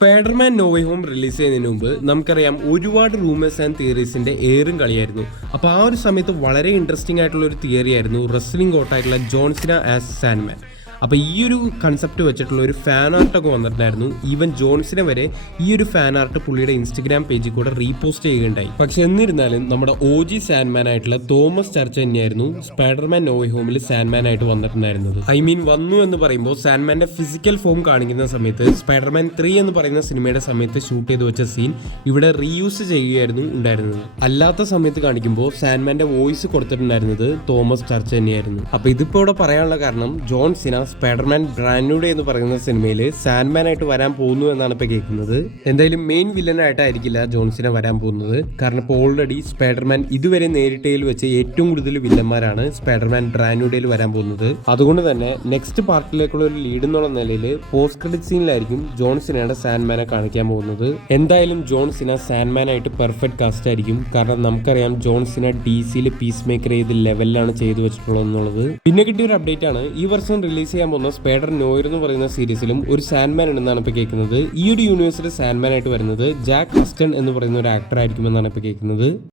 Spiderman no way home release ചെയ്യുന്നതിന് മുമ്പ് നമുക്കറിയാം ഒരുപാട് റൂമേഴ്സ് ആൻഡ് തിയറീസിന്റെ ഏറും കളിയായിരുന്നു. അപ്പോൾ ആ ഒരു സമയത്ത് വളരെ ഇൻട്രസ്റ്റിംഗ് ആയിട്ടുള്ള ഒരു തിയറി ആയിരുന്നു റെസ്ലിംഗ് ഗോട്ടായിട്ടുള്ള ജോൺ സിന ആസ് സാൻഡ്മാൻ. അപ്പോൾ ഈ ഒരു കൺസെപ്റ്റ് വെച്ചിട്ടുള്ള ഒരു ഫാൻ ആർട്ടൊക്കെ വന്നിട്ടുണ്ടായിരുന്നു. ഈവൻ ജോൺസിനെ വരെ ഈ ഒരു ഫാൻ ആർട്ട് പുള്ളിയുടെ ഇൻസ്റ്റഗ്രാം പേജിൽ കൂടെ റീപോസ്റ്റ് ചെയ്യുകയുണ്ടായി. പക്ഷെ എന്നിരുന്നാലും നമ്മുടെ OG സാൻഡ്മാൻ ആയിട്ടുള്ള തോമസ് ചർച്ച തന്നെയായിരുന്നു സ്പൈഡർമാൻ നോ വേ ഹോമിൽ സാൻഡ്മാൻ ആയിട്ട് വന്നിട്ടുണ്ടായിരുന്നത്. വന്നു എന്ന് പറയുമ്പോൾ സാൻഡ്മാന്റെ ഫിസിക്കൽ ഫോം കാണിക്കുന്ന സമയത്ത് സ്പൈഡർമാൻ 3 എന്ന് പറയുന്ന സിനിമയുടെ സമയത്ത് ഷൂട്ട് ചെയ്ത് വെച്ച സീൻ ഇവിടെ റീയൂസ് ചെയ്യുകയായിരുന്നു ഉണ്ടായിരുന്നത്. അല്ലാത്ത സമയത്ത് കാണിക്കുമ്പോൾ സാൻഡ്മാന്റെ വോയിസ് കൊടുത്തിട്ടുണ്ടായിരുന്നത് തോമസ് ചർച്ച തന്നെയായിരുന്നു. അപ്പൊ ഇതിപ്പോ ഇവിടെ പറയാനുള്ള കാരണം John Cena Spiderman brand new day എന്ന് പറയുന്ന സിനിമയിൽ സാൻഡ്മാൻ ആയിട്ട് വരാൻ പോകുന്നു എന്നാണ് ഇപ്പൊ കേൾക്കുന്നത്. എന്തായാലും മെയിൻ വില്ലനായിട്ടായിരിക്കില്ല ജോൺസിന വരാൻ പോകുന്നത്. കാരണം ഇപ്പോൾ ഓൾറെഡി സ്പൈഡർമാൻ ഇതുവരെ നേരിട്ടയിൽ വെച്ച് ഏറ്റവും കൂടുതൽ വില്ലന്മാരാണ് സ്പൈഡർമാൻ ബ്രാൻഡ് ന്യൂ ഡേയിൽ വരാൻ പോകുന്നത്. അതുകൊണ്ട് തന്നെ നെക്സ്റ്റ് പാർട്ടിലേക്കുള്ള ഒരു ലീഡ് എന്നുള്ള നിലയിൽ പോസ്റ്റ് ക്രെഡിറ്റ് സീനിലായിരിക്കും ജോൺസിനയുടെ സാൻഡ്മാനെ കാണിക്കാൻ പോകുന്നത്. എന്തായാലും ജോൺസിന സാൻഡ്മാൻ ആയിട്ട് പെർഫെക്റ്റ് കാസ്റ്റ് ആയിരിക്കും. കാരണം നമുക്കറിയാം ജോൺസിന DC പീസ് മേക്കർ ഏത് ലെവലിലാണ് ചെയ്തു വെച്ചിട്ടുള്ളത് എന്നുള്ളത്. പിന്നെ കിട്ടിയ ഒരു അപ്ഡേറ്റ് ആണ് ഈ വർഷം റിലീസ് ചെയ്യാൻ പോകുന്ന സ്പൈഡർ നോയർ എന്ന് പറയുന്ന സീരീസിലും ഒരു സാൻഡ്മാൻ ഉണ്ടെന്നാണ് ഇപ്പോൾ കേൾക്കുന്നത്. ഈ ഒരു യൂണിവേഴ്സിലെ സാൻഡ്മാൻ ആയിട്ട് വരുന്നത് ജാക്ക് ഹസ്റ്റൺ എന്ന് പറയുന്ന ഒരു ആക്ടർ ആയിരിക്കുമെന്നാണ് ഇപ്പോൾ കേൾക്കുന്നത്.